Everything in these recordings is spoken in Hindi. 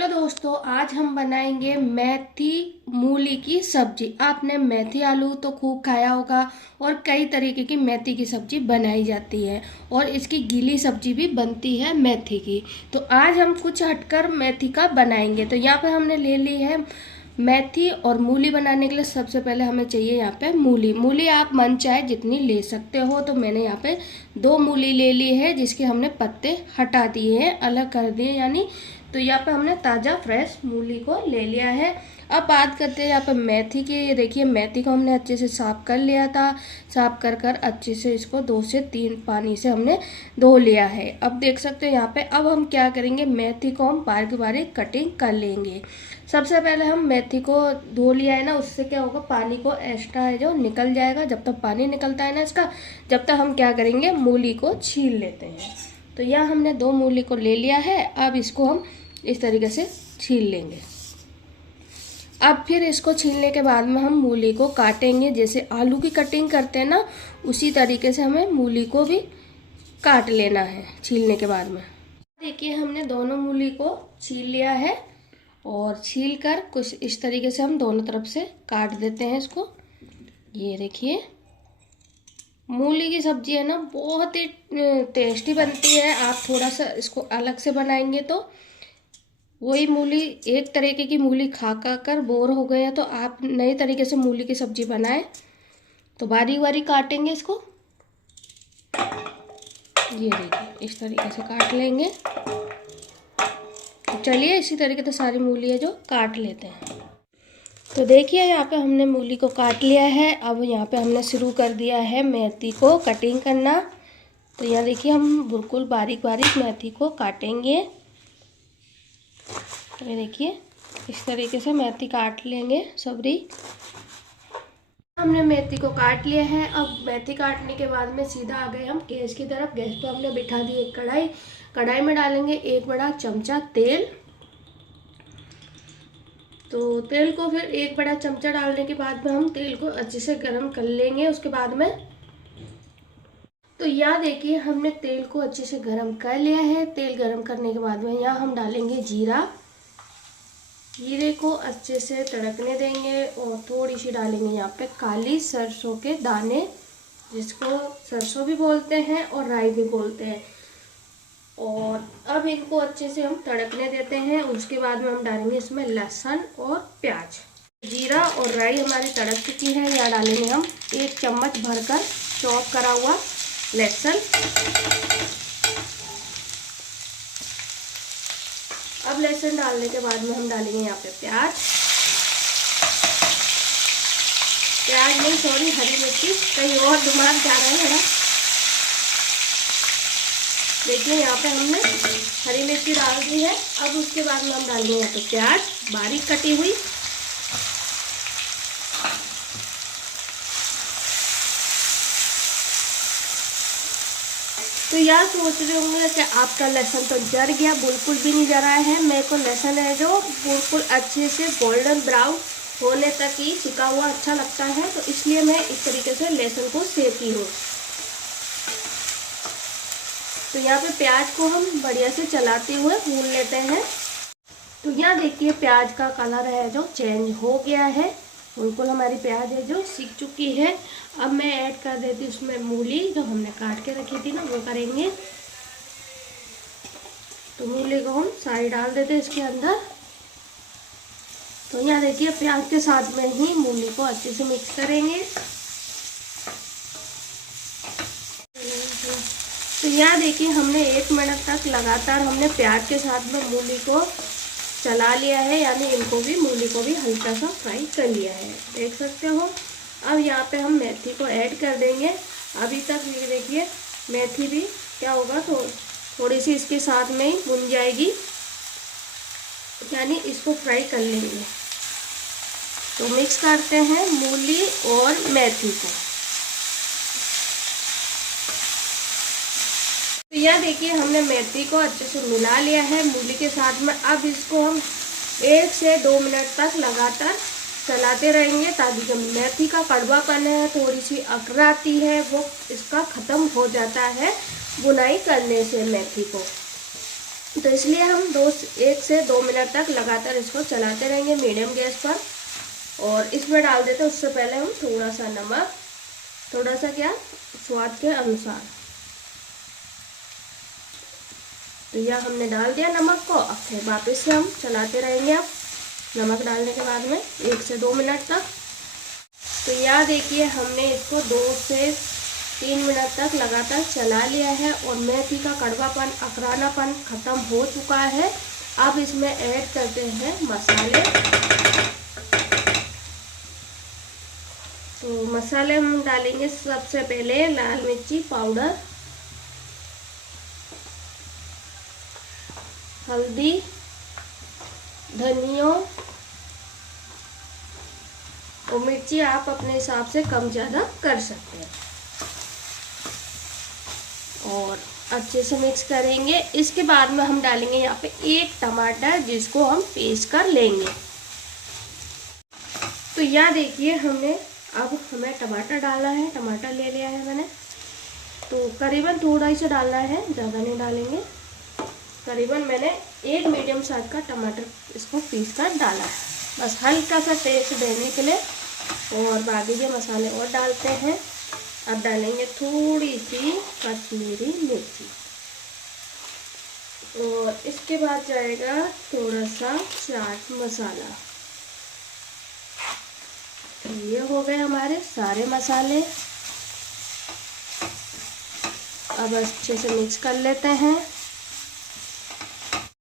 हेलो दोस्तों, आज हम बनाएंगे मेथी मूली की सब्जी। आपने मेथी आलू तो खूब खाया होगा और कई तरीके की मेथी की सब्जी बनाई जाती है और इसकी गीली सब्जी भी बनती है मेथी की। तो आज हम कुछ हटकर मेथी का बनाएंगे। तो यहाँ पे हमने ले ली है मेथी और मूली बनाने के लिए सबसे पहले हमें चाहिए यहाँ पे मूली आप मन चाहे जितनी ले सकते हो। तो मैंने यहाँ पे 2 मूली ले ली है जिसके हमने पत्ते हटा दिए हैं, अलग कर दिए यानी। तो यहाँ पे हमने ताज़ा फ्रेश मूली को ले लिया है। अब बात करते हैं यहाँ पे मेथी की। ये देखिए मेथी को हमने अच्छे से साफ कर लिया था। साफ कर कर अच्छे से इसको 2 से 3 पानी से हमने धो लिया है। अब देख सकते हो यहाँ पे। अब हम क्या करेंगे, मेथी को हम बारीक बारीक कटिंग कर लेंगे। सबसे पहले हम मेथी को धो लिया है ना, उससे क्या होगा, पानी को एक्स्ट्रा है जो निकल जाएगा। जब तक पानी निकलता है ना इसका, जब तक हम क्या करेंगे, मूली को छील लेते हैं। तो यहाँ हमने 2 मूली को ले लिया है। अब इसको हम इस तरीके से छील लेंगे। अब फिर इसको छीलने के बाद में हम मूली को काटेंगे। जैसे आलू की कटिंग करते हैं ना, उसी तरीके से हमें मूली को भी काट लेना है छीलने के बाद में। देखिए हमने दोनों मूली को छील लिया है और छील कर कुछ इस तरीके से हम दोनों तरफ से काट देते हैं इसको। ये देखिए मूली की सब्जी है ना, बहुत ही टेस्टी बनती है। आप थोड़ा सा इसको अलग से बनाएंगे तो वही मूली, एक तरीके की मूली खा कर बोर हो गए हैं, तो आप नए तरीके से मूली की सब्जी बनाएं। तो बारीक बारीक काटेंगे इसको। ये देखिए इस तरीके से काट लेंगे। तो चलिए इसी तरीके से सारी मूली है जो काट लेते हैं। तो देखिए यहाँ पे हमने मूली को काट लिया है। अब यहाँ पे हमने शुरू कर दिया है मेथी को कटिंग करना। तो यहाँ देखिए हम बिल्कुल बारीक बारीक मेथी को काटेंगे। ये देखिए इस तरीके से मेथी काट लेंगे सबरी। हमने मेथी को काट लिया है। अब मेथी काटने के बाद में सीधा आ गए हम गैस की तरफ। गैस पे हमने बिठा दी एक कढ़ाई। कढ़ाई में डालेंगे 1 बड़ा चमचा तेल। तो तेल को फिर 1 बड़ा चमचा डालने के बाद में हम तेल को अच्छे से गर्म कर लेंगे। उसके बाद में तो यहाँ देखिए हमने तेल को अच्छे से गर्म कर लिया है। तेल गर्म करने के बाद में यहाँ हम डालेंगे जीरा। जीरे को अच्छे से तड़कने देंगे और थोड़ी सी डालेंगे यहाँ पे काली सरसों के दाने, जिसको सरसों भी बोलते हैं और राई भी बोलते हैं। और अब इनको अच्छे से हम तड़कने देते हैं। उसके बाद में हम डालेंगे इसमें लहसुन और प्याज। जीरा और राई हमारी तड़क चुकी है। यहाँ डालेंगे हम 1 चम्मच भरकर चॉप करा हुआ लहसुन। अब लहसुन डालने के बाद में हम डालेंगे यहाँ पे प्याज नहीं, सॉरी, हरी मिर्ची। कहीं और दिमाग जा रहा है मेरा। देखिए यहाँ पे हमने हरी मिर्ची डाल दी है। अब उसके बाद में हम डालेंगे यहाँ पे प्याज बारीक कटी हुई। तो यार सोच रहे होंगे कि आपका लहसुन तो जल गया। बिल्कुल भी नहीं जला है। मेरे को लहसुन है जो बिल्कुल अच्छे से गोल्डन ब्राउन होने तक ही सिका हुआ अच्छा लगता है, तो इसलिए मैं इस तरीके से लहसुन को सेकती हूँ। तो यहाँ पे प्याज को हम बढ़िया से चलाते हुए भून लेते हैं। तो यहाँ देखिए प्याज का कलर है जो चेंज हो गया है। बिल्कुल हमारी प्याज है जो सीख चुकी है। अब मैं ऐड कर देती हूँ उसमें मूली जो हमने काट के रखी थी ना, वो करेंगे। तो मूली को हम सारी डाल देते हैं इसके अंदर। तो यहाँ देखिए प्याज के साथ में ही मूली को अच्छे से मिक्स करेंगे। तो यहाँ देखिए हमने 1 मिनट तक लगातार हमने प्याज के साथ में मूली को चला लिया है, यानी मूली को भी हल्का सा फ्राई कर लिया है, देख सकते हो। अब यहाँ पे हम मेथी को ऐड कर देंगे। अभी तक ये देखिए मेथी भी क्या होगा, तो थोड़ी सी इसके साथ में ही भुन जाएगी, यानी इसको फ्राई कर लेंगे। तो मिक्स करते हैं मूली और मेथी को। तो यह देखिए हमने मेथी को अच्छे से मिला लिया है मूली के साथ में। अब इसको हम 1 से 2 मिनट तक लगातार चलाते रहेंगे, ताकि जो मेथी का कड़वापन है, थोड़ी सी अकड़ाती है, वो इसका ख़त्म हो जाता है बुनाई करने से मेथी को। तो इसलिए हम 1 से 2 मिनट तक लगातार इसको चलाते रहेंगे मीडियम गैस पर। और इसमें डाल देते हैं उससे पहले हम थोड़ा सा नमक, थोड़ा सा क्या, स्वाद के अनुसार। तो यह हमने डाल दिया नमक को। अब फिर वापस से हम चलाते रहेंगे अब नमक डालने के बाद में 1 से 2 मिनट तक। तो यह देखिए हमने इसको 2 से 3 मिनट तक लगातार चला लिया है और मेथी का कड़वापन, अकरानापन खत्म हो चुका है। अब इसमें ऐड करते हैं मसाले। तो मसाले हम डालेंगे सबसे पहले लाल मिर्ची पाउडर, हल्दी, धनिया और मिर्ची आप अपने हिसाब से कम ज़्यादा कर सकते हैं। और अच्छे से मिक्स करेंगे। इसके बाद में हम डालेंगे यहाँ पे 1 टमाटर, जिसको हम पेस्ट कर लेंगे। तो यह देखिए अब हमें टमाटर डालना है। टमाटर ले लिया है मैंने, तो करीबन थोड़ा ही सा डालना है, ज़्यादा नहीं डालेंगे। करीबन मैंने 1 मीडियम साइज का टमाटर इसको पीस कर डाला है, बस हल्का सा टेस्ट देने के लिए। और बाकी के मसाले और डालते हैं। अब डालेंगे थोड़ी सी कश्मीरी मिर्ची और इसके बाद जाएगा थोड़ा सा चाट मसाला। ये हो गए हमारे सारे मसाले। अब अच्छे से मिक्स कर लेते हैं।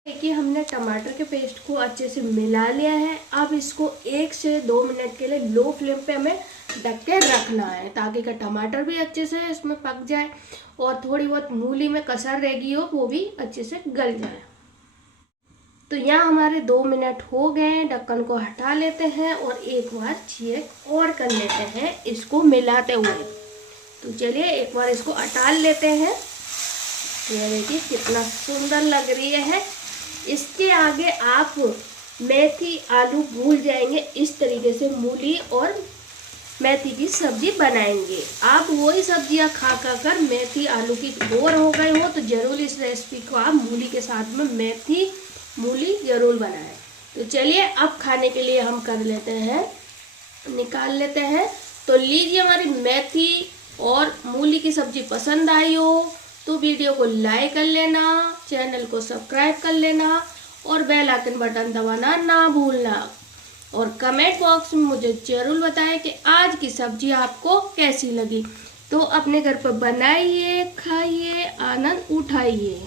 देखिए हमने टमाटर के पेस्ट को अच्छे से मिला लिया है। अब इसको 1 से 2 मिनट के लिए लो फ्लेम पे हमें ढक के रखना है, ताकि का टमाटर भी अच्छे से इसमें पक जाए और थोड़ी बहुत मूली में कसर रहेगी हो वो भी अच्छे से गल जाए। तो यहाँ हमारे 2 मिनट हो गए, ढक्कन को हटा लेते हैं और एक बार चेक और कर लेते हैं इसको मिलाते हुए। तो चलिए एक बार इसको अटाल लेते हैं। ये देखिए कितना सुंदर लग रही है। इसके आगे आप मेथी आलू भूल जाएंगे, इस तरीके से मूली और मेथी की सब्जी बनाएंगे। आप वही सब्जियां खा कर मेथी आलू की बोर हो गए हो तो जरूर इस रेसिपी को आप मूली के साथ में मेथी मूली जरूर बनाएं। तो चलिए अब खाने के लिए हम कर लेते हैं, निकाल लेते हैं। तो लीजिए हमारी मेथी और मूली की सब्जी पसंद आई हो तो वीडियो को लाइक कर लेना, चैनल को सब्सक्राइब कर लेना और बेल आइकन बटन दबाना ना भूलना। और कमेंट बॉक्स में मुझे जरूर बताएं कि आज की सब्जी आपको कैसी लगी। तो अपने घर पर बनाइए, खाइए, आनंद उठाइए।